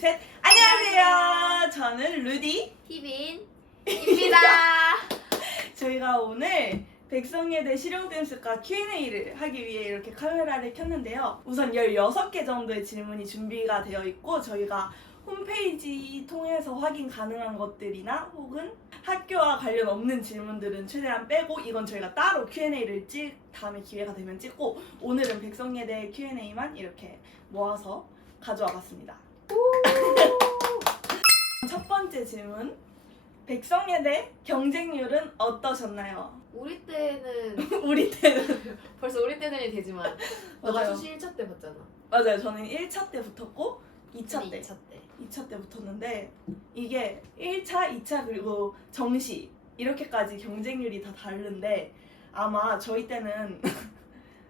셋! 안녕하세요. 저는 루디 희빈입니다. 저희가 오늘 백성예대 실용댄스과 Q&A를 하기 위해 이렇게 카메라를 켰는데요. 우선 16개 정도의 질문이 준비가 되어 있고 저희가 홈페이지 통해서 확인 가능한 것들이나 혹은 학교와 관련 없는 질문들은 최대한 빼고 이건 저희가 따로 Q&A를 다음에 기회가 되면 찍고 오늘은 백성예대 Q&A만 이렇게 모아서 가져와 봤습니다. 첫 번째 질문. 백성예대 경쟁률은 어떠셨나요? 우리 때는 우리 때는 벌써 우리 때는이 되지만 너가 맞아요. 수시 1차 때 봤잖아. 맞아요. 저는 1차 때 붙었고 2차 때 2차 때. 2차 때 붙었는데 이게 1차, 2차 그리고 정시 이렇게까지 경쟁률이 다 다른데 아마 저희 때는 한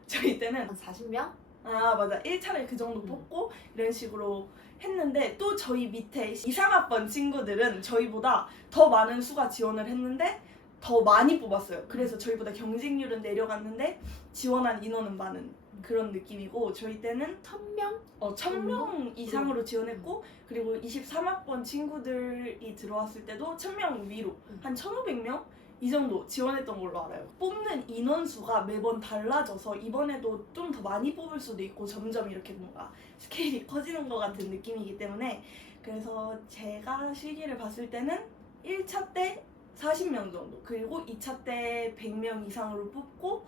40명? 아 맞아 1차를 그 정도 뽑고 이런 식으로 했는데 또 저희 밑에 2, 3학번 친구들은 저희보다 더 많은 수가 지원을 했는데 더 많이 뽑았어요. 그래서 저희보다 경쟁률은 내려갔는데 지원한 인원은 많은 그런 느낌이고 저희 때는 1000명? 1000명 이상으로 지원했고 그리고 23학번 친구들이 들어왔을 때도 1000명 위로 한 1500명? 이 정도 지원했던 걸로 알아요. 뽑는 인원수가 매번 달라져서 이번에도 좀 더 많이 뽑을 수도 있고 점점 이렇게 뭔가 스케일이 커지는 것 같은 느낌이기 때문에 그래서 제가 실기를 봤을 때는 1차 때 40명 정도 그리고 2차 때 100명 이상으로 뽑고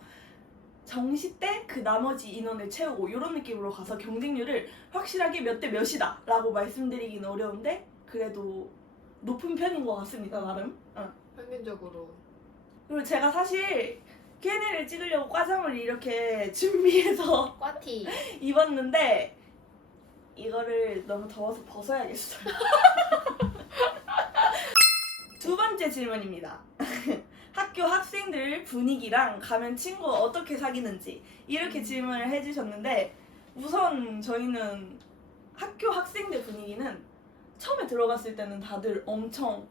정시 때 그 나머지 인원을 채우고 이런 느낌으로 가서 경쟁률을 확실하게 몇 대 몇이다 라고 말씀드리긴 어려운데 그래도 높은 편인 것 같습니다 나름. 평균적으로. 그리고 제가 사실 Q&A를 찍으려고 과잠을 이렇게 준비해서 꽈티. 입었는데 이거를 너무 더워서 벗어야겠어요. 두 번째 질문입니다. 학교 학생들 분위기랑 가면 친구 어떻게 사귀는지 이렇게 질문을 해주셨는데 우선 저희는 학교 학생들 분위기는 처음에 들어갔을 때는 다들 엄청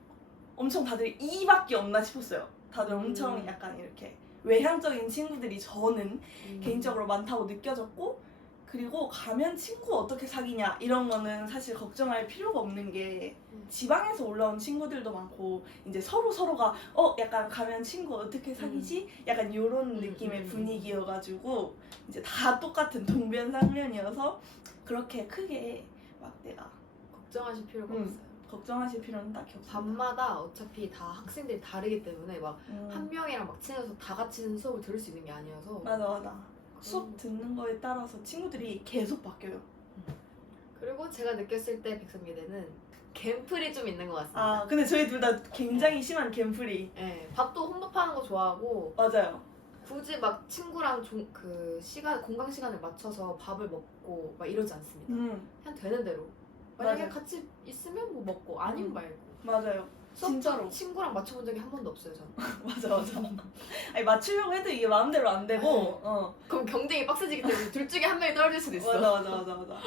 다들 이밖에 없나 싶었어요. 다들 엄청 약간 이렇게 외향적인 친구들이 저는 개인적으로 많다고 느껴졌고 그리고 가면 친구 어떻게 사귀냐 이런 거는 사실 걱정할 필요가 없는 게 지방에서 올라온 친구들도 많고 이제 서로가 약간 가면 친구 어떻게 사귀지? 약간 이런 느낌의 분위기여가지고 이제 다 똑같은 동변상련이어서 그렇게 크게 막 내가 걱정하실 필요가 없어요. 걱정하실 필요는 딱히 없어요. 반마다 어차피 다 학생들이 다르기 때문에 막 한 명이랑 막 친해서 다 같이 수업을 들을 수 있는 게 아니어서. 맞아. 수업 듣는 거에 따라서 친구들이 계속 바뀌어요. 그리고 제가 느꼈을 때 백성예대는 갬플이 좀 있는 것 같습니다. 아 근데 저희 둘 다 굉장히 심한 갬플이. 네, 밥도 혼밥하는 거 좋아하고 맞아요. 굳이 막 친구랑 그 공강 시간을 맞춰서 밥을 먹고 막 이러지 않습니다. 그냥 되는 대로. 만약에 맞아요. 같이 있으면 뭐 먹고 아니면 말고. 맞아요. 수업도 진짜로. 친구랑 맞춰본 적이 한 번도 없어요 저는. 맞아. 아니 맞추려고 해도 이게 마음대로 안 되고. 그럼 경쟁이 빡세지기 때문에 둘 중에 한 명이 떨어질 수도 있어. 맞아.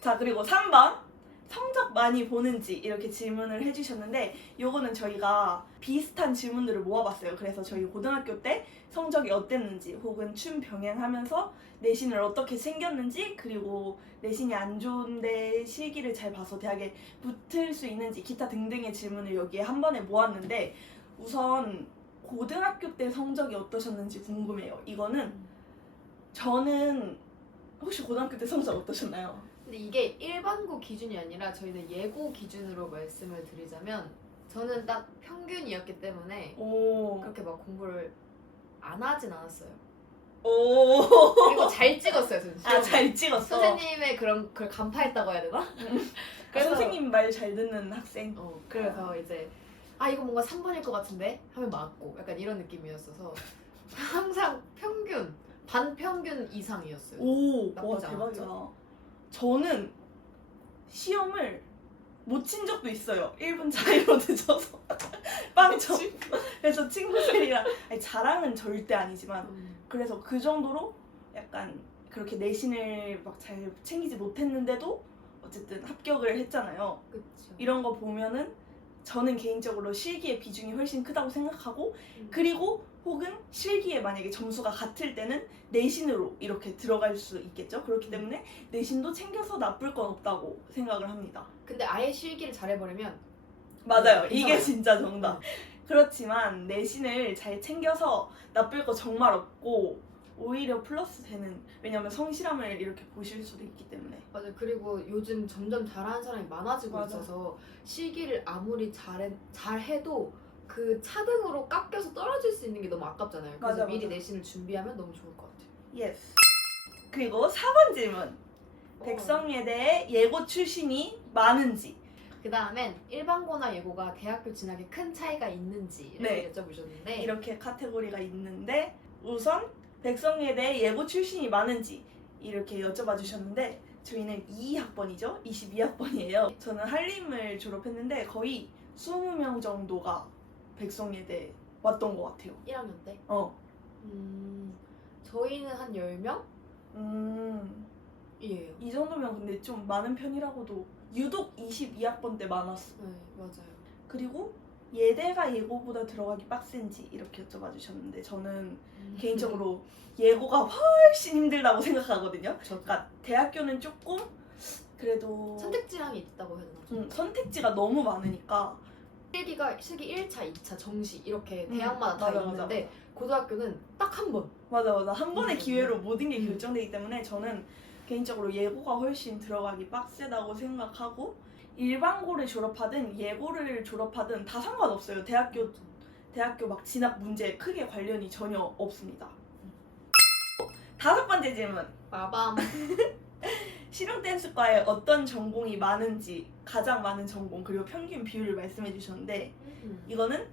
자 그리고 3번 성적 많이 보는지 이렇게 질문을 해주셨는데 요거는 저희가 비슷한 질문들을 모아봤어요. 그래서 저희 고등학교 때 성적이 어땠는지 혹은 춤 병행하면서 내신을 어떻게 챙겼는지 그리고 내신이 안 좋은데 실기를 잘 봐서 대학에 붙을 수 있는지 기타 등등의 질문을 여기에 한 번에 모았는데 우선 고등학교 때 성적이 어떠셨는지 궁금해요. 이거는 저는 혹시 고등학교 때 성적 어떠셨나요? 근데 이게 일반고 기준이 아니라 저희는 예고 기준으로 말씀을 드리자면 저는 딱 평균이었기 때문에 오. 그렇게 막 공부를 안 하진 않았어요. 오. 그리고 잘 찍었어요 저는. 아, 잘 찍었어. 선생님의 그걸 간파했다고 해야 되나? 그래서 선생님 말 잘 듣는 학생. 그래서 이제 이거 뭔가 3번일 것 같은데 하면 맞고 약간 이런 느낌이었어서 항상 평균 반평균 이상이었어요. 오, 와 나쁘지 대박이다. 않았죠? 저는 시험을 못 친 적도 있어요. 1분 차이로 늦어서 빵점. 그래서 친구들이랑 아니, 자랑은 절대 아니지만 그래서 그 정도로 약간 그렇게 내신을 막 잘 챙기지 못했는데도 어쨌든 합격을 했잖아요. 그쵸. 이런 거 보면은 저는 개인적으로 실기의 비중이 훨씬 크다고 생각하고 그리고 혹은 실기에 만약에 점수가 같을 때는 내신으로 이렇게 들어갈 수 있겠죠. 그렇기 때문에 내신도 챙겨서 나쁠 건 없다고 생각을 합니다. 근데 아예 실기를 잘해버리면 맞아요. 괜찮아요. 이게 진짜 정답. 그렇지만 내신을 잘 챙겨서 나쁠 거 정말 없고 오히려 플러스 되는, 왜냐면 성실함을 이렇게 보실 수도 있기 때문에. 맞아요. 그리고 요즘 점점 잘하는 사람이 많아지고 맞아. 있어서 실기를 아무리 잘해도 그 차등으로 깎여서 떨어질 수 있는 게 너무 아깝잖아요. 그래서 맞아, 미리 맞아. 내신을 준비하면 너무 좋을 것 같아요. 예스. 그리고 4번 질문. 어. 백성예대 예고 출신이 많은지. 그 다음엔 일반고나 예고가 대학교 진학에 큰 차이가 있는지 네. 여쭤보셨는데 이렇게 카테고리가 있는데 우선 백성예대 예고 출신이 많은지 이렇게 여쭤봐 주셨는데 저희는 22학번이죠. 22학번이에요. 저는 한림을 졸업했는데 거의 20명 정도가 백성예대 왔던 것 같아요. 1학년 때? 어. 저희는 한 10명? 이에요. 이 정도면 근데 좀 많은 편이라고도 유독 22학번 때 많았어. 네, 맞아요. 그리고 예대가 예고보다 들어가기 빡센지 이렇게 여쭤봐 주셨는데 저는 개인적으로 예고가 훨씬 힘들다고 생각하거든요. 저도 그러니까 대학교는 조금 그래도 선택지랑이 있다고 해야 되나? 선택지가 너무 많으니까. 실기 1차, 2차, 정시 이렇게 음, 대학마다 다 맞아, 있는데 맞아. 고등학교는 딱 한 번. 맞아 한 번의 기회로 모든 게 음. 결정되기 때문에 저는 개인적으로 예고가 훨씬 들어가기 빡세다고 생각하고 일반고를 졸업하든 예고를 졸업하든 다 상관없어요. 대학교 막 진학 문제에 크게 관련이 전혀 없습니다. 5번째 질문. 빠밤. 실용 댄스과에 어떤 전공이 많은지, 가장 많은 전공 그리고 평균 비율을 말씀해 주셨는데 이거는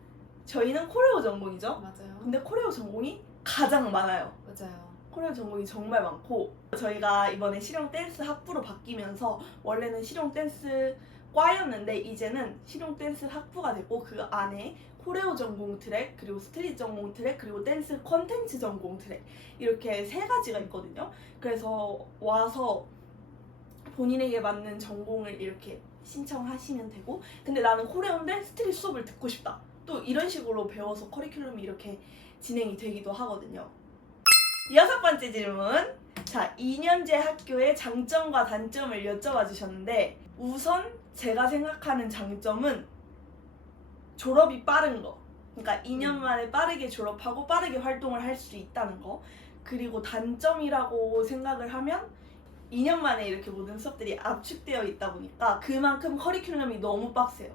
저희는 코레오 전공이죠. 맞아요. 근데 코레오 전공이 가장 많아요. 맞아요. 코레오 전공이 정말 많고 저희가 이번에 실용 댄스 학부로 바뀌면서 원래는 실용 댄스 과였는데 이제는 실용 댄스 학부가 됐고 그 안에 코레오 전공 트랙, 그리고 스트릿 전공 트랙, 그리고 댄스 콘텐츠 전공 트랙 이렇게 3가지가 있거든요. 그래서 와서 본인에게 맞는 전공을 이렇게 신청하시면 되고, 근데 나는 코레오인데 스트릿 수업을 듣고 싶다. 또 이런 식으로 배워서 커리큘럼이 이렇게 진행이 되기도 하거든요. 6번째 질문. 자, 2년제 학교의 장점과 단점을 여쭤봐 주셨는데 우선 제가 생각하는 장점은 졸업이 빠른 거. 그러니까 2년 만에 빠르게 졸업하고 빠르게 활동을 할 수 있다는 거. 그리고 단점이라고 생각을 하면 2년 만에 이렇게 모든 수업들이 압축되어 있다 보니까 그만큼 커리큘럼이 너무 빡세요.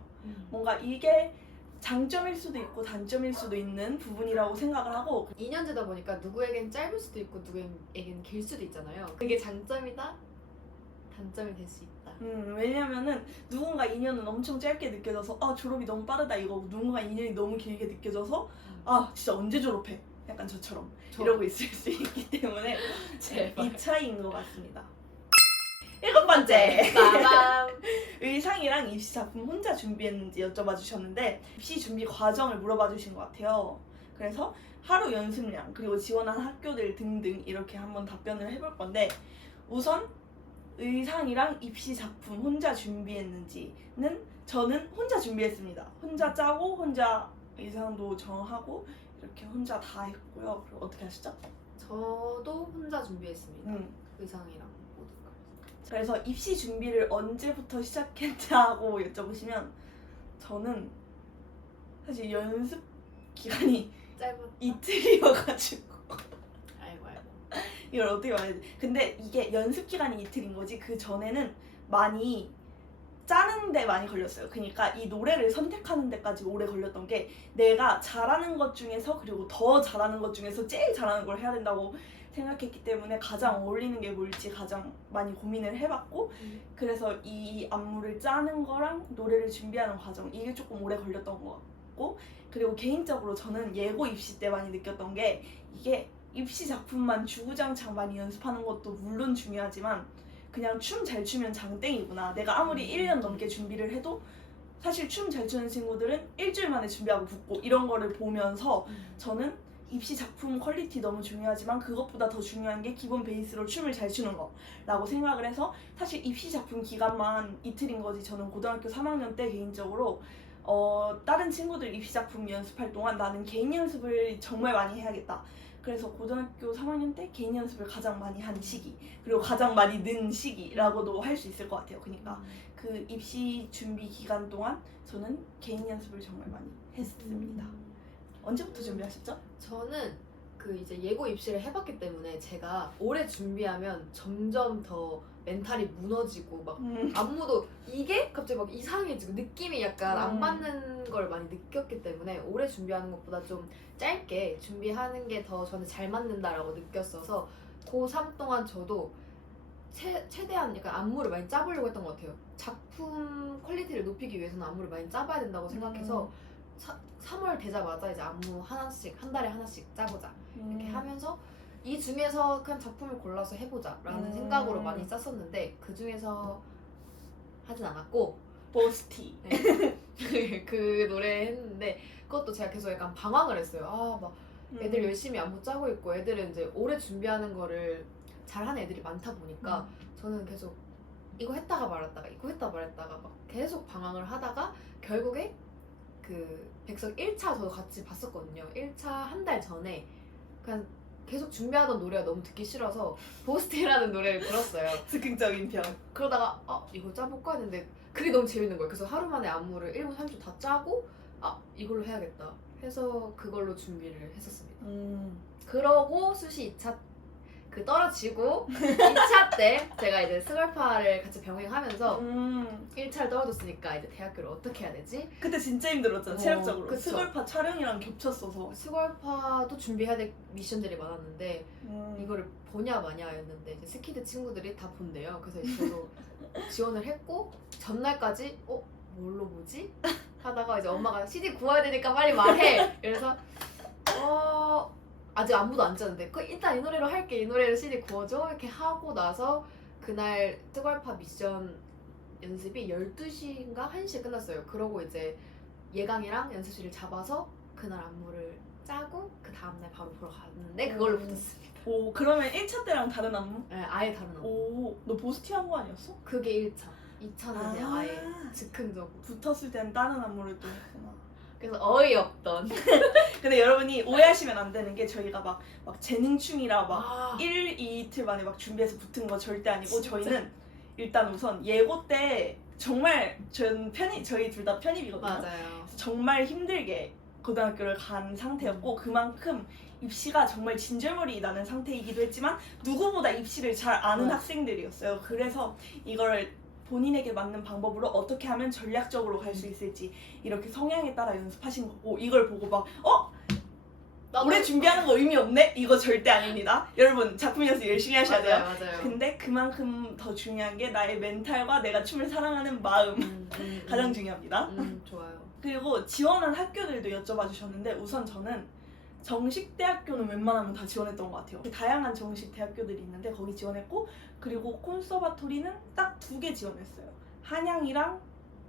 뭔가 이게 장점일 수도 있고 단점일 수도 있는 부분이라고 생각을 하고 2년제다 보니까 누구에겐 짧을 수도 있고 누구에겐 길 수도 있잖아요. 그게 장점이다, 단점이 될 수 있다. 왜냐면은 누군가 2년은 엄청 짧게 느껴져서 아 졸업이 너무 빠르다 이거고 누군가 2년이 너무 길게 느껴져서 아 진짜 언제 졸업해? 약간 저처럼 이러고 있을 수 있기 때문에 제발. 이 차이인 것 같습니다. 7번째. 빠밤. 의상이랑 입시 작품 혼자 준비했는지 여쭤봐 주셨는데 입시 준비 과정을 물어봐 주신 것 같아요. 그래서 하루 연습량 그리고 지원한 학교들 등등 이렇게 한번 답변을 해볼 건데 우선 의상이랑 입시 작품 혼자 준비했는지는 저는 혼자 준비했습니다. 혼자 짜고 혼자 의상도 정하고 이렇게 혼자 다 했고요. 그리고 어떻게 하시죠? 저도 혼자 준비했습니다. 음. 의상이랑 모든 걸. 그래서 입시 준비를 언제부터 시작했냐고 여쭤보시면 저는 사실 연습 기간이 짧은. 이틀이어가지고 아이고. 이걸 어떻게 말해야 돼? 근데 이게 연습 기간이 이틀인 거지 그 전에는 많이 짜는데 많이 걸렸어요. 그러니까 이 노래를 선택하는 데까지 오래 걸렸던 게 내가 잘하는 것 중에서 그리고 더 잘하는 것 중에서 제일 잘하는 걸 해야 된다고 생각했기 때문에 가장 어울리는 게 뭘지 가장 많이 고민을 해봤고 그래서 이 안무를 짜는 거랑 노래를 준비하는 과정 이게 조금 오래 걸렸던 것 같고 그리고 개인적으로 저는 예고 입시 때 많이 느꼈던 게 이게 입시 작품만 주구장창 많이 연습하는 것도 물론 중요하지만 그냥 춤 잘 추면 장땡이구나. 내가 아무리 1년 넘게 준비를 해도 사실 춤 잘 추는 친구들은 일주일 만에 준비하고 붙고 이런 거를 보면서 저는 입시 작품 퀄리티 너무 중요하지만 그것보다 더 중요한 게 기본 베이스로 춤을 잘 추는 거라고 생각을 해서 사실 입시 작품 기간만 이틀인 거지 저는 고등학교 3학년 때 개인적으로 다른 친구들 입시 작품 연습할 동안 나는 개인 연습을 정말 많이 해야겠다. 그래서 고등학교 3학년 때 개인 연습을 가장 많이 한 시기, 그리고 가장 많이 는 시기라고도 할 수 있을 것 같아요. 그러니까 그 입시 준비 기간 동안 저는 개인 연습을 정말 많이 했습니다. 언제부터 준비하셨죠? 저는 그 이제 예고 입시를 해봤기 때문에 제가 오래 준비하면 점점 더 멘탈이 무너지고 막 안무도 이게 갑자기 막 이상해지고 느낌이 약간 안 맞는 걸 많이 느꼈기 때문에 오래 준비하는 것보다 좀 짧게 준비하는 게 더 저는 잘 맞는다라고 느꼈어서 고3 동안 저도 최대한 약간 안무를 많이 짜보려고 했던 것 같아요. 작품 퀄리티를 높이기 위해서는 안무를 많이 짜봐야 된다고 생각해서 3월 되자마자 이제 안무 하나씩 한 달에 하나씩 짜보자 이렇게 하면서 이 중에서 그냥 작품을 골라서 해보자 라는 생각으로 많이 짰었는데 그 중에서 하진 않았고 보스티. 그 노래 했는데 그것도 제가 계속 약간 방황을 했어요. 아 막 애들 열심히 안무 짜고 있고 애들은 이제 오래 준비하는 거를 잘하는 애들이 많다 보니까 저는 계속 이거 했다가 말았다가 이거 했다가 말았다가 막 계속 방황을 하다가 결국에 그 백석 1차 저도 같이 봤었거든요. 1차 한 달 전에 그냥 계속 준비하던 노래가 너무 듣기 싫어서 보스티라는 노래를 들었어요. 즉흥적인 편. 그러다가 이거 짜볼까 했는데 그게 너무 재밌는 거예요. 그래서 하루 만에 안무를 1분 30초 다 짜고 이걸로 해야겠다 해서 그걸로 준비를 했었습니다. 그러고 수시 2차 그 떨어지고 2차 때 제가 이제 스걸파를 같이 병행하면서 1차를 떨어졌으니까 이제 대학교를 어떻게 해야 되지? 그때 진짜 힘들었잖아. 체력적으로. 그쵸. 스걸파 촬영이랑 겹쳤어서. 스걸파도 준비해야 될 미션들이 많았는데 이거를 보냐 마냐였는데 이제 스키드 친구들이 다 본대요. 그래서 이제 저도 지원을 했고 전날까지 뭘로 보지? 하다가 이제 엄마가 CD 구워야 되니까 빨리 말해. 그래서 아직 안무도 안 짰는데 일단 이 노래로 할게. 이 노래로 CD 구워줘. 이렇게 하고 나서 그날 스걸파 미션 연습이 12시인가 1시에 끝났어요. 그러고 이제 예강이랑 연습실을 잡아서 그날 안무를 짜고 그 다음날 바로 보러 갔는데 그걸로 붙었습니다. 오, 그러면 1차 때랑 다른 안무? 네, 아예 다른 안무. 오, 너 보스티 한 거 아니었어? 그게 1차. 2차는 그냥 아예 즉흥적으로. 붙었을 때는 다른 안무를 또 했구나. 그래서 어이없던. 근데 여러분이 오해하시면 안 되는 게 저희가 막 재능충이라 막 아, 1, 이틀 만에 막 준비해서 붙은 거 절대 아니고 진짜? 저희는 일단 우선 예고 때 정말 저희 둘 다 편입이거든요. 맞아요. 정말 힘들게 고등학교를 간 상태였고 그만큼 입시가 정말 진절머리 나는 상태이기도 했지만 누구보다 입시를 잘 아는 학생들이었어요. 그래서 이걸 본인에게 맞는 방법으로 어떻게 하면 전략적으로 갈 수 있을지 이렇게 성향에 따라 연습하신 거고 이걸 보고 막 오래 준비하는 거 의미 없네? 이거 절대 아닙니다. 여러분 작품 연습 열심히 하셔야 돼요. 맞아요. 근데 그만큼 더 중요한 게 나의 멘탈과 내가 춤을 사랑하는 마음 가장 중요합니다. 좋아요. 그리고 지원한 학교들도 여쭤봐 주셨는데 우선 저는 정식 대학교는 웬만하면 다 지원했던 것 같아요. 다양한 정식 대학교들이 있는데 거기 지원했고 그리고 콘서바토리는 딱 2개 지원했어요. 한양이랑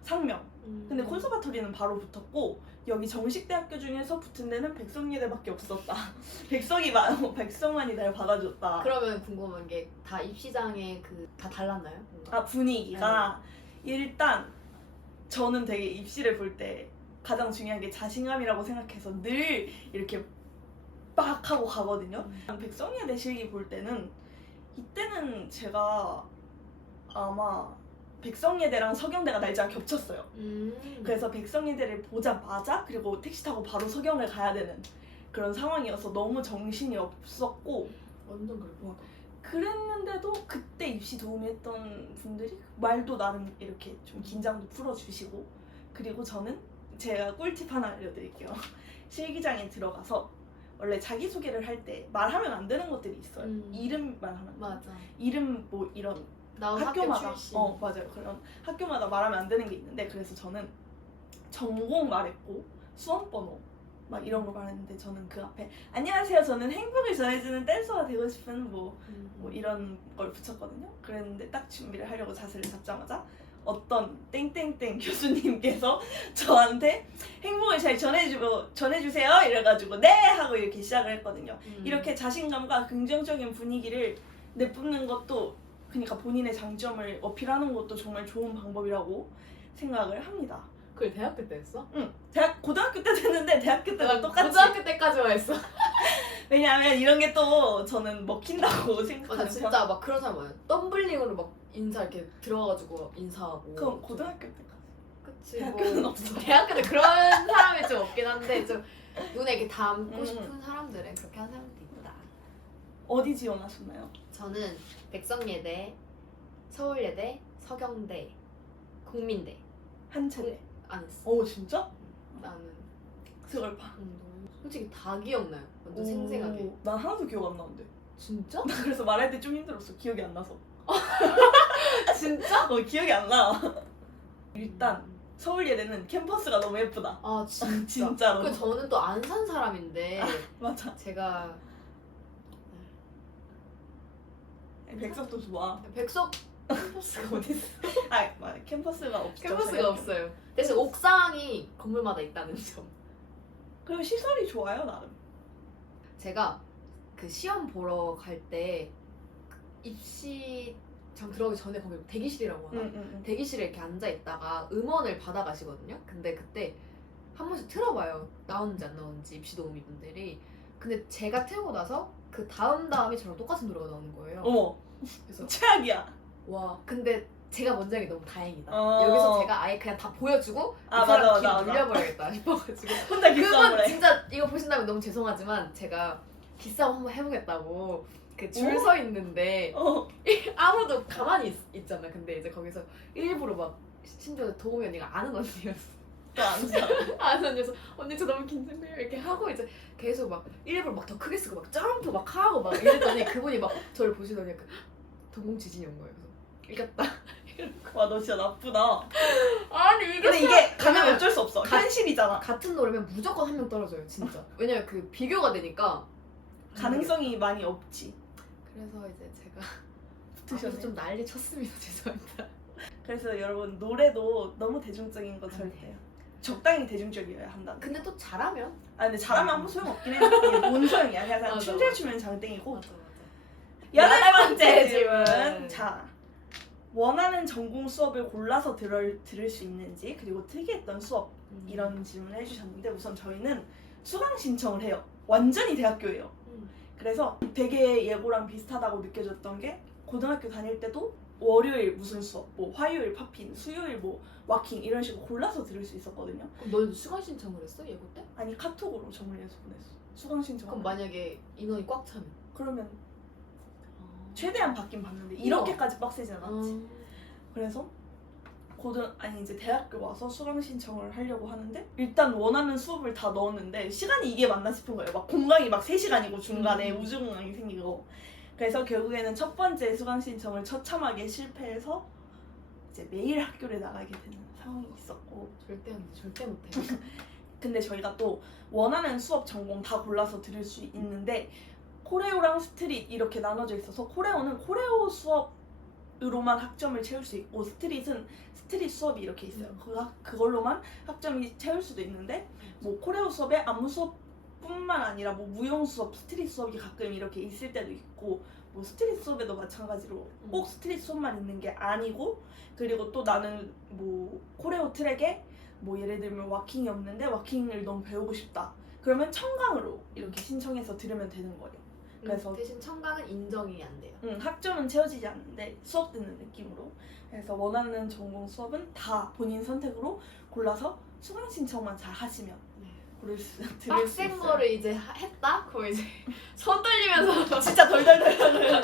상명. 근데 콘서바토리는 바로 붙었고 여기 정식 대학교 중에서 붙은 데는 백성예대밖에 없었다. 백성만이 날 받아줬다. 그러면 궁금한 게 다 입시장에 다 달랐나요? 뭔가? 분위기가 일단 저는 되게 입시를 볼 때 가장 중요한 게 자신감이라고 생각해서 늘 이렇게 빡 하고 가거든요. 백성예대 실기 볼 때는 이때는 제가 아마 백성예대랑 서경대가 날짜가 겹쳤어요. 그래서 백성예대를 보자마자 그리고 택시 타고 바로 서경을 가야 되는 그런 상황이어서 너무 정신이 없었고 완전 그럴 것 같아. 그랬는데도 그때 입시 도움했던 분들이 말도 나름 이렇게 좀 긴장도 풀어주시고 그리고 저는 제가 꿀팁 하나 알려드릴게요. 실기장에 들어가서 원래 자기소개를 할 때 말하면 안 되는 것들이 있어요. 이름만 하면 맞아. 이름 뭐 이런 나온 학교마다 학교 출신. 맞아요. 그런 학교마다 말하면 안 되는 게 있는데 그래서 저는 전공 말했고 수험번호 막 이런 거 말했는데 저는 그 앞에 안녕하세요 저는 행복을 전해주는 댄서가 되고 싶은 뭐 이런 걸 붙였거든요. 그랬는데 딱 준비를 하려고 자세를 잡자마자 어떤 땡땡땡 교수님께서 저한테 행복을 잘 전해주세요 이래가지고 네 하고 이렇게 시작을 했거든요. 이렇게 자신감과 긍정적인 분위기를 내뿜는 것도 그러니까 본인의 장점을 어필하는 것도 정말 좋은 방법이라고 생각을 합니다. 그걸 대학교 때 했어? 응. 고등학교 때도 했는데 대학교 때랑 똑같이. 고등학교 때까지만 했어. 왜냐하면 이런 게 또 저는 먹힌다고 맞아 생각하는 진짜 막 그런 사람 많아요. 덤블링으로 막 인사 이렇게 들어가가지고 인사하고. 그럼 고등학교 때까지. 그치. 대학교는 뭐, 없어. 대학교는 그런 사람이 좀 없긴 한데 좀 눈에 이렇게 담고 싶은 사람들은 그렇게 하는 사람도 있다. 어디 지원하셨나요? 저는 백성예대, 서울예대, 서경대, 국민대 한 차례. 안 했어. 오 진짜? 나는 그걸 봐. 솔직히 다 기억나요. 완전 생생하게. 난 하나도 기억 안 나는데. 진짜? 나 그래서 말할 때 좀 힘들었어. 기억이 안 나서. 진짜? 기억이 안 나. 일단 서울예대는 캠퍼스가 너무 예쁘다. 아 진짜. 진짜로. 그 저는 또 안산 사람인데 맞아. 제가 백석도 좋아. 백석 캠퍼스가 어디 있어? 맞아. 캠퍼스가 없죠. 캠퍼스가 저희는. 없어요. 대신 옥상이 건물마다 있다는 점. 그리고 시설이 좋아요 나름. 제가 그 시험 보러 갈 때 입시장 들어가기 전에 거기 대기실이라고 하나? 대기실에 이렇게 앉아 있다가 음원을 받아가시거든요. 근데 그때 한 번씩 틀어봐요. 나오는지 안 나오는지 입시 도우미 분들이. 근데 제가 틀고 나서 그 다음이 저랑 똑같은 노래가 나오는 거예요. 어머 그래서 최악이야. 와 근데 제가 먼저 하기 너무 다행이다. 어. 여기서 제가 아예 그냥 다 보여주고 아, 이 사람 맞아, 귀 맞아. 눌려버려야겠다 싶어가지고 혼자 그분 기싸움을 해. 진짜 이거 보신다면 너무 죄송하지만 제가 기싸움 한번 해보겠다고 그 줄 어? 서 있는데 어. 아무도 가만히 있잖아. 근데 이제 거기서 일부러 막 심지어 도우미 언니가 아는 언니였어. 또안 사. 아는 언니여서 언니 저 너무 긴장돼요 이렇게 하고 이제 계속 막 일부러 막 더 크게 쓰고 막 점프 막 하고 막 이랬더니 그분이 막 저를 보시더니 그 동공 지진이 온 거예요. 그래서 이겼다. 와 너 진짜 나쁘다. 아니 이게 근데 이게 가면 어쩔 수 없어. 현실이잖아. 같은 노래면 무조건 한 명 떨어져요 진짜. 왜냐면 그 비교가 되니까 가능성이 많이 없지. 그래서 이제 제가 붙으셨네. 앞에서 좀 난리 쳤습니다. 죄송합니다. 그래서 여러분 노래도 너무 대중적인 거 절대요. 적당히 대중적이어야 한다. 근데 또 잘하면 근데 잘하면 아무 소용 없긴 해. 이게 뭔 소용이야. 그냥 맞아, 춤 잘 맞아. 추면 장땡이고. 맞아 맞아. 여덟 번째 질문. 질문. 자, 원하는 전공 수업을 골라서 들을 수 있는지 그리고 특이했던 수업 이런 질문을 해주셨는데 우선 저희는 수강 신청을 해요. 완전히 대학교예요. 그래서 되게 예고랑 비슷하다고 느껴졌던 게 고등학교 다닐 때도 월요일 무슨 수업, 뭐 화요일 팝핀, 수요일 뭐 와킹 이런 식으로 골라서 들을 수 있었거든요. 그럼 너희도 수강 신청을 했어 예고 때? 아니 카톡으로 정리해서 보냈어. 수강 신청. 그럼 만약에 인원이 꽉 차면? 그러면 최대한 받긴 받는데 이렇게까지 빡세진 않았지. 그래서 이제 대학교 와서 수강 신청을 하려고 하는데 일단 원하는 수업을 다 넣었는데 시간이 이게 맞나 싶은 거예요. 막 공강이 막 3시간이고 중간에 우주공강이 생기고. 그래서 결국에는 첫 번째 수강 신청을 처참하게 실패해서 이제 매일 학교를 나가게 되는 상황이 있었고. 절대 안 돼. 절대 못해. 근데 저희가 또 원하는 수업 전공 다 골라서 들을 수 있는데 코레오랑 스트릿 이렇게 나눠져 있어서 코레오는 코레오 수업으로만 학점을 채울 수 있고 스트릿은 스트릿 수업이 이렇게 있어요. 그걸로만 학점이 채울 수도 있는데 뭐 코레오 수업에 안무 수업뿐만 아니라 뭐 무용 수업, 스트릿 수업이 가끔 이렇게 있을 때도 있고 뭐 스트릿 수업에도 마찬가지로 꼭 스트릿 수업만 있는 게 아니고 그리고 또 나는 뭐 코레오 트랙에 뭐 예를 들면 와킹이 없는데 와킹을 너무 배우고 싶다. 그러면 청강으로 이렇게 신청해서 들으면 되는 거예요. 그래서 대신 청강은 인정이 안 돼요. 학점은 채워지지 않는데 수업 듣는 느낌으로. 그래서 원하는 전공 수업은 다 본인 선택으로 골라서 수강 신청만 잘 하시면 들을 수 빡센 있어요. 거를 이제 했다? 그럼 이제 손 떨리면서 진짜 덜덜덜덜.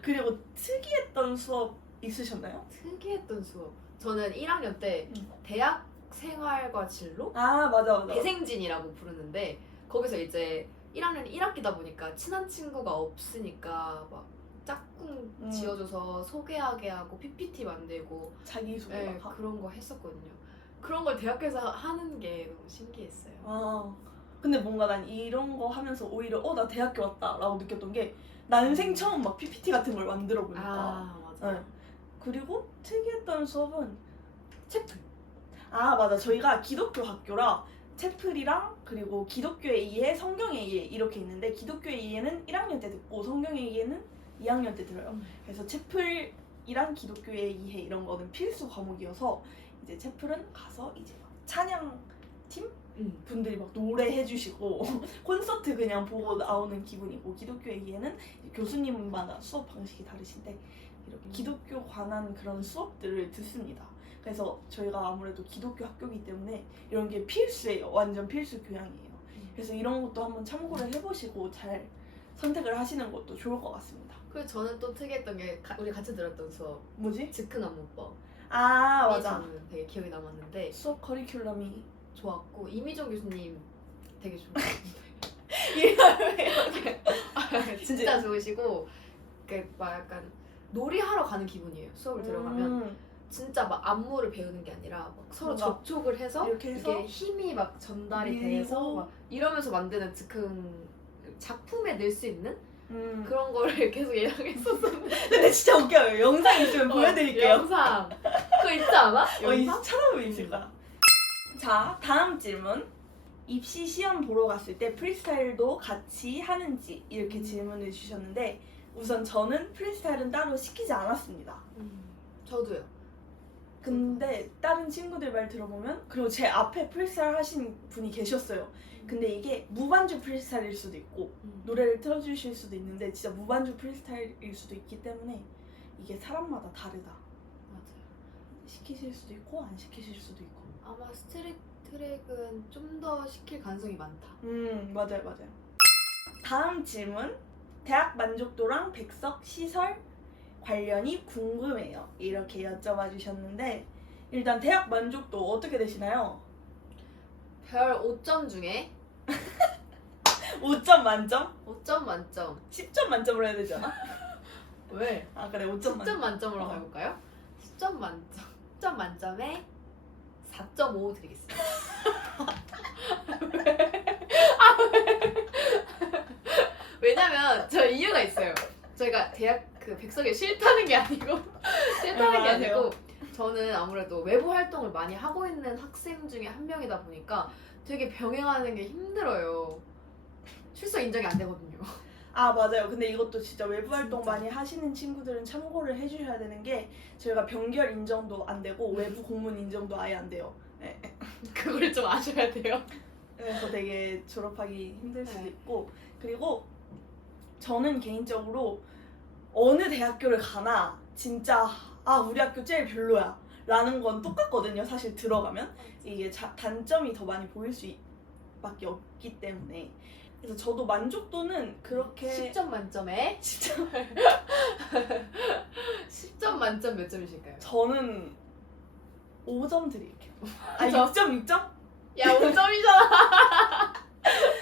그리고 특이했던 수업 있으셨나요? 특이했던 수업. 저는 1학년 때 대학 생활과 진로? 아 맞아. 대생진이라고 부르는데 거기서 이제 1학년 1학기다 보니까 친한 친구가 없으니까 막 짝꿍 지어줘서 소개하게 하고 PPT 만들고 자기소개 네, 막 그런 거 했었거든요. 그런 걸 대학교에서 하는 게 너무 신기했어요. 근데 뭔가 난 이런 거 하면서 오히려 나 대학교 왔다 라고 느꼈던 게 난생 처음 막 PPT 같은 걸 만들어 보니까. 맞아. 네. 그리고 특이했던 수업은 채플. 맞아. 저희가 기독교 학교라 채플이랑 그리고 기독교의 이해, 성경의 이해 이렇게 있는데 기독교의 이해는 1학년 때 듣고 성경의 이해는 2학년 때 들어요. 그래서 채플이랑 기독교의 이해 이런 거는 필수 과목이어서 이제 채플은 가서 이제 막 찬양 팀 분들이 막 노래해 주시고 콘서트 그냥 보고 나오는 기분이고, 기독교에게는 교수님마다 수업 방식이 다르신데 이렇게 기독교 관한 그런 수업들을 듣습니다. 그래서 저희가 아무래도 기독교 학교이기 때문에 이런 게 필수예요. 완전 필수 교양이에요. 그래서 이런 것도 한번 참고를 해보시고 잘 선택을 하시는 것도 좋을 것 같습니다. 그리고 저는 또 특이했던 게 우리 같이 들었던 수업 뭐지? 즉흥 안무법. 아 맞아. 저는 되게 기억에 남았는데 수업 커리큘럼이 좋았고, 이미정 교수님 되게 좋았는데 이러면 진짜 좋으시고, 막 약간 놀이하러 가는 기분이에요. 수업을 들어가면 진짜 막 안무를 배우는 게 아니라 막 서로 뭔가 접촉을 해서 이렇게 해서 이게 힘이 막 전달이 밀고 돼서 막 이러면서 만드는 즉흥 작품에 낼 수 있는 그런 그런 거를 계속 예상했었는데. 근데 진짜 웃겨요. 영상 있으면 보여드릴게요. 영상 그거 있지 않아? 이 영상? 찾아보면 있을 거야. 자, 다음 질문. 입시 시험 보러 갔을 때 프리스타일도 같이 하는지 이렇게 질문을 주셨는데, 우선 저는 프리스타일은 따로 시키지 않았습니다. 저도요. 근데 다른 친구들 말 들어보면, 그리고 제 앞에 프리스타일 하신 분이 계셨어요. 근데 이게 무반주 프리스타일일 수도 있고 노래를 틀어주실 수도 있는데 진짜 무반주 프리스타일일 수도 있기 때문에 이게 사람마다 다르다. 맞아요. 시키실 수도 있고 안 시키실 수도 있고. 아마 스트릿 트랙은 좀 더 시킬 가능성이 많다. 맞아요 맞아요. 다음 질문. 대학 만족도랑 백석 시설 관련이 궁금해요. 이렇게 여쭤봐 주셨는데, 일단 대학 만족도 어떻게 되시나요? 별 5점 중에 5점 만점? 5점 만점. 10점 만점으로 해야 되잖아. 왜? 아 그래 5점 10점 만점. 만점으로 어. 가볼까요? 10점 만점. 10점 만점에 4.5 드리겠습니다. 왜냐면 저 이유가 있어요. 저희가 대학 그 백석에 싫다는 게 아니고 싫다는 게 맞아요. 아니고, 저는 아무래도 외부 활동을 많이 하고 있는 학생 중에 한 명이다 보니까 되게 병행하는 게 힘들어요. 출석 인정이 안 되거든요. 아 맞아요. 근데 이것도 진짜 외부 활동 진짜. 많이 하시는 친구들은 참고를 해주셔야 되는 게, 저희가 병결 인정도 안 되고 외부 공문 인정도 아예 안 돼요. 네. 그걸 좀 아셔야 돼요. 그래서 되게 졸업하기 힘들 수도 네. 있고, 그리고 저는 개인적으로 어느 대학교를 가나 진짜 우리 학교 제일 별로야 라는 건 똑같거든요. 사실 들어가면 이게 단점이 더 많이 보일 수밖에 없기 때문에. 그래서 저도 만족도는 그렇게 10점 만점에 진짜 10점 만점 몇 점이실까요? 저는 5점 드릴게요. 아 그죠? 6점? 야, 5점이잖아.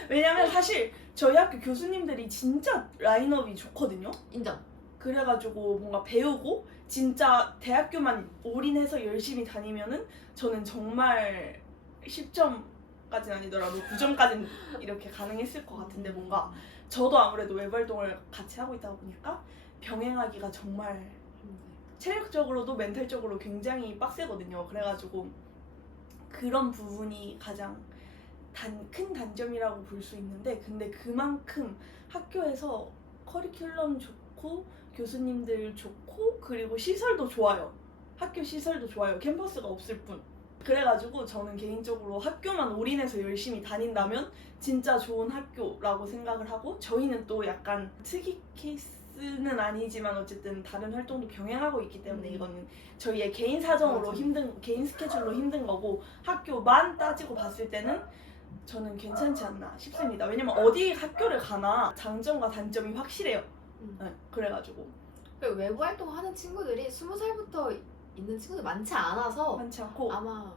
왜냐면 사실 저희 학교 교수님들이 진짜 라인업이 좋거든요. 인정. 그래가지고 뭔가 배우고 진짜 대학교만 올인해서 열심히 다니면은 저는 정말 10점까지는 아니더라도 9점까지는 이렇게 가능했을 것 같은데, 뭔가 저도 아무래도 외부 활동을 같이 하고 있다 보니까 병행하기가 정말 체력적으로도 멘탈적으로 굉장히 빡세거든요. 그래가지고 그런 부분이 가장 큰 단점이라고 볼 수 있는데, 근데 그만큼 학교에서 커리큘럼 좋고 교수님들 좋고 그리고 시설도 좋아요. 학교 시설도 좋아요. 캠퍼스가 없을 뿐. 그래가지고 저는 개인적으로 학교만 올인해서 열심히 다닌다면 진짜 좋은 학교라고 생각을 하고, 저희는 또 약간 특이 케이스는 아니지만 어쨌든 다른 활동도 병행하고 있기 때문에 이거는 저희의 개인 사정으로 맞아. 개인 스케줄로 힘든 거고, 학교만 따지고 봤을 때는 저는 괜찮지 않나 싶습니다. 왜냐면 어디 학교를 가나 장점과 단점이 확실해요. 네, 그래가지고 그리고 외부 활동하는 친구들이 20살부터 있는 친구들 많지 않아서 많지 않고 아마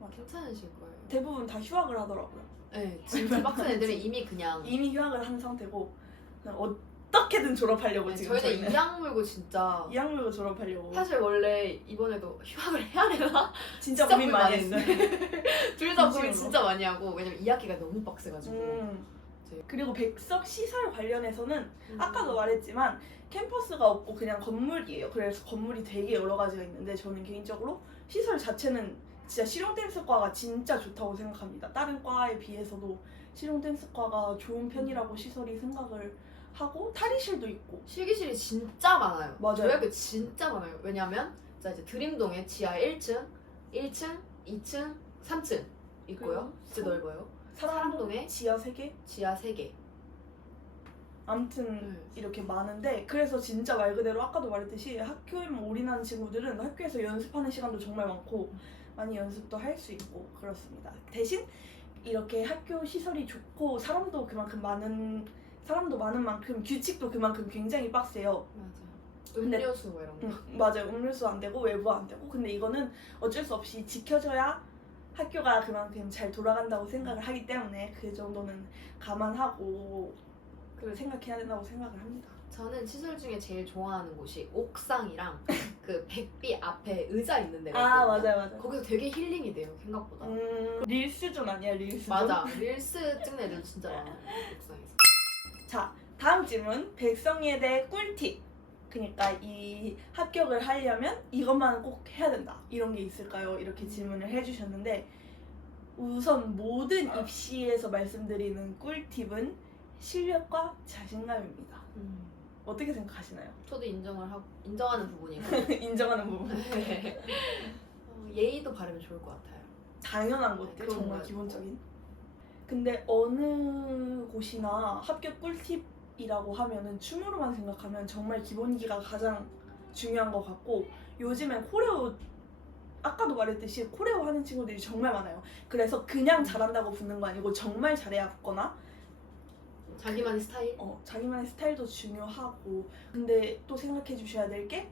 맞아. 괜찮으실 거예요. 대부분 다 휴학을 하더라고요. 네, 진짜 빡센 애들은 이미 그냥 이미 휴학을 한 상태고 그냥 어떻게든 졸업하려고 네, 지금 저희는 이악 물고 진짜 2학물고 졸업하려고 사실 원래 이번에도 휴학을 해야 되나? 진짜 고민 많이 했어요. 둘 다 고민 진심으로. 진짜 많이 하고, 왜냐면 2학기가 너무 빡세가지고. 그리고 백석 시설 관련해서는 아까도 말했지만 캠퍼스가 없고 그냥 건물이에요. 그래서 건물이 되게 여러 가지가 있는데, 저는 개인적으로 시설 자체는 진짜 실용댄스과가 진짜 좋다고 생각합니다. 다른 과에 비해서도 실용댄스과가 좋은 편이라고 시설이 생각을 하고, 탈의실도 있고. 실기실이 진짜 많아요. 맞아요. 저희 학교 진짜 많아요. 왜냐면 자 이제 드림동에 지하 1층 1층, 2층, 3층 있고요. 진짜 넓어요. 사랑동에 지하 3개? 지하 3개. 아무튼 이렇게 많은데, 그래서 진짜 말 그대로 아까도 말했듯이 학교에만 올인하는 친구들은 학교에서 연습하는 시간도 정말 많고 많이 연습도 할 수 있고 그렇습니다. 대신 이렇게 학교 시설이 좋고 사람도 많은 만큼 규칙도 그만큼 굉장히 빡세요. 맞아. 근데- 음료수 뭐 이런 거. 맞아요. 음료수 안 되고 외부 안 되고. 근데 이거는 어쩔 수 없이 지켜줘야 학교가 그만큼 잘 돌아간다고 생각을 하기 때문에 그 정도는 감안하고 생각해야 된다고 생각을 합니다. 저는 시설 중에 제일 좋아하는 곳이 옥상이랑 그 백비 앞에 의자 있는 데가 아, 있거든요. 맞아요. 거기서 되게 힐링이 돼요, 생각보다. 릴스존 아니야, 릴스존? 맞아. 릴스 찍는 애들 진짜 많아요, 옥상에서. 자, 다음 질문. 백성예대 꿀팁. 그러니까 이 합격을 하려면 이것만은 꼭 해야 된다. 이런 게 있을까요? 이렇게 질문을 해주셨는데, 우선 모든 입시에서 말씀드리는 꿀팁은 실력과 자신감입니다. 어떻게 생각하시나요? 저도 인정하는 부분이고 인정하는 부분. 예의도 바르면 좋을 것 같아요. 당연한 것들, 그런 정말 거예요. 기본적인. 근데 어느 곳이나 합격 꿀팁이라고 하면은 춤으로만 생각하면 정말 기본기가 가장 중요한 것 같고, 요즘엔 코레오, 아까도 말했듯이 코레오 하는 친구들이 정말 많아요. 그래서 그냥 잘한다고 붙는 거 아니고 정말 잘해야 붙거나 자기만의 스타일? 자기만의 스타일도 중요하고, 근데 또 생각해 주셔야 될 게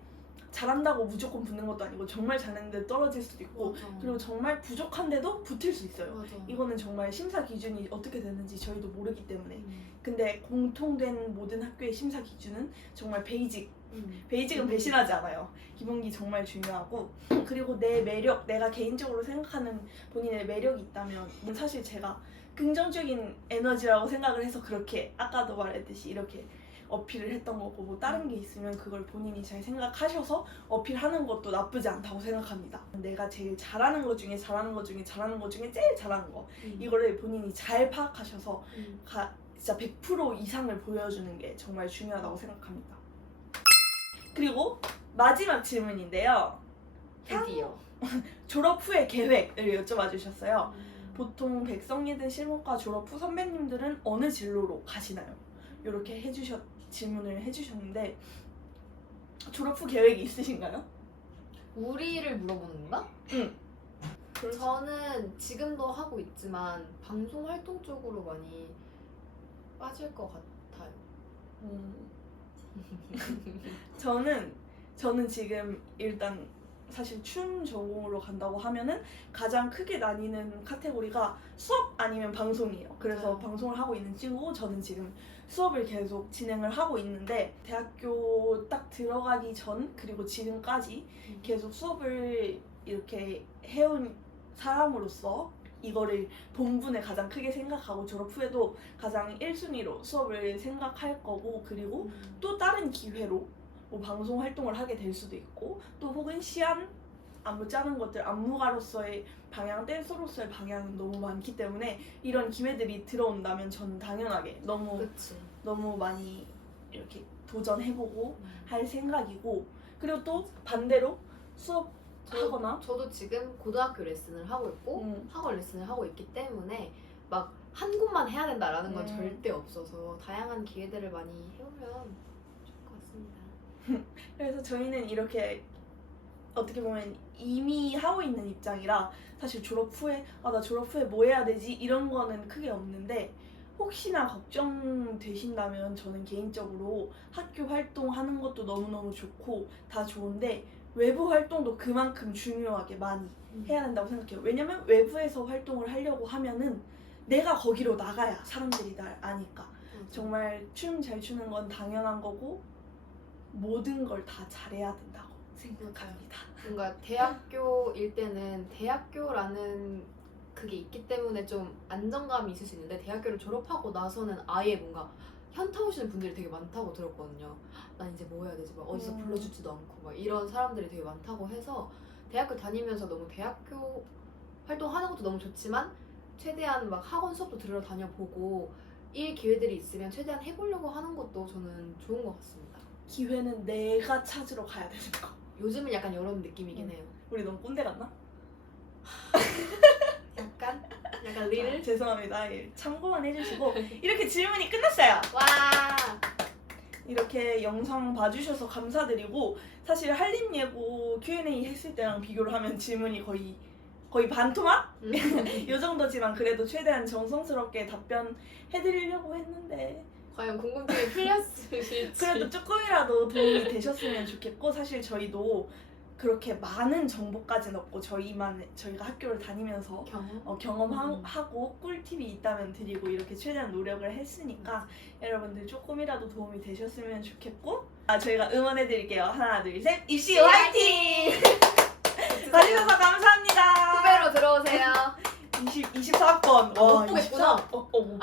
잘한다고 무조건 붙는 것도 아니고 정말 잘했는데 떨어질 수도 있고, 맞아. 그리고 정말 부족한데도 붙을 수 있어요. 맞아. 이거는 정말 심사 기준이 어떻게 되는지 저희도 모르기 때문에. 근데 공통된 모든 학교의 심사 기준은 정말 베이직은 배신하지 않아요. 기본기 정말 중요하고, 그리고 내 매력, 내가 개인적으로 생각하는 본인의 매력이 있다면, 사실 제가 긍정적인 에너지라고 생각을 해서 그렇게 아까도 말했듯이 이렇게 어필을 했던 거고, 뭐 다른 게 있으면 그걸 본인이 잘 생각하셔서 어필하는 것도 나쁘지 않다고 생각합니다. 내가 제일 잘하는 것 중에 잘하는 것 중에 제일 잘하는 거, 이거를 본인이 잘 파악하셔서 진짜 100% 이상을 보여주는 게 정말 중요하다고 생각합니다. 그리고 마지막 질문인데요. 드디어. 졸업 후의 계획을 여쭤봐 주셨어요. 보통 백성예대 실무과 졸업 후 선배님들은 어느 진로로 가시나요? 이렇게 질문을 해주셨는데, 졸업 후 계획이 있으신가요? 우리를 물어보는 건가? 응. 저는 지금도 하고 있지만 방송 활동 쪽으로 많이 빠질 것 같아요. 저는 지금 일단 사실 춤 전공으로 간다고 하면은 가장 크게 나뉘는 카테고리가 수업 아니면 방송이에요. 그래서 방송을 하고 있는 친구고, 저는 지금 수업을 계속 진행을 하고 있는데, 대학교 딱 들어가기 전 그리고 지금까지 계속 수업을 이렇게 해온 사람으로서 이거를 본분에 가장 크게 생각하고 졸업 후에도 가장 1순위로 수업을 생각할 거고, 그리고 또 다른 기회로 뭐 방송 활동을 하게 될 수도 있고, 또 혹은 시안 안무 짜는 것들, 안무가로서의 방향, 댄서로서의 방향은 너무 많기 때문에 이런 기회들이 들어온다면 저는 당연하게 너무 많이 이렇게 도전해보고 할 생각이고, 그리고 또 반대로 수업하거나 저도 지금 고등학교 레슨을 하고 있고 학원 레슨을 하고 있기 때문에 막 한 곳만 해야 된다라는 건 절대 없어서 다양한 기회들을 많이 해보면 좋을 것 같습니다. 그래서 저희는 이렇게 어떻게 보면 이미 하고 있는 입장이라 사실 졸업 후에 나 졸업 후에 뭐 해야 되지? 이런 거는 크게 없는데, 혹시나 걱정되신다면 저는 개인적으로 학교 활동하는 것도 너무너무 좋고 다 좋은데 외부 활동도 그만큼 중요하게 많이 해야 된다고 생각해요. 왜냐면 외부에서 활동을 하려고 하면은 내가 거기로 나가야 사람들이 날 아니까. 정말 춤 잘 추는 건 당연한 거고 모든 걸 다 잘해야 된다고 생각합니다. 뭔가 대학교일 때는 대학교라는 그게 있기 때문에 좀 안정감이 있을 수 있는데, 대학교를 졸업하고 나서는 아예 뭔가 현타 오시는 분들이 되게 많다고 들었거든요. 난 이제 뭐 해야 되지? 막 어디서 불러주지도 않고 막 이런 사람들이 되게 많다고 해서 대학교 다니면서 너무 대학교 활동하는 것도 너무 좋지만 최대한 막 학원 수업도 들으러 다녀보고 일 기회들이 있으면 최대한 해보려고 하는 것도 저는 좋은 것 같습니다. 기회는 내가 찾으러 가야 되는 거. 요즘은 약간 이런 느낌이긴 해요. 우리 너무 꼰대 같나? 리를 죄송합니다. 예, 참고만 해주시고 이렇게 질문이 끝났어요. 와. 이렇게 영상 봐주셔서 감사드리고 사실 한림예고 Q&A 했을 때랑 비교를 하면 질문이 거의 반토막? 이 정도지만 그래도 최대한 정성스럽게 답변해드리려고 했는데 과연 궁금증이 풀렸을지. 그래도 조금이라도 도움이 되셨으면 좋겠고 사실 저희도 그렇게 많은 정보까지는 없고 저희가 학교를 다니면서 경험. 경험하고 꿀팁이 있다면 드리고 이렇게 최대한 노력을 했으니까 여러분들 조금이라도 도움이 되셨으면 좋겠고 저희가 응원해드릴게요. 하나 둘 셋 입시 화이팅! 봐주셔서 감사합니다. 후배로 들어오세요. 24번 못 보겠구나. 못 보네.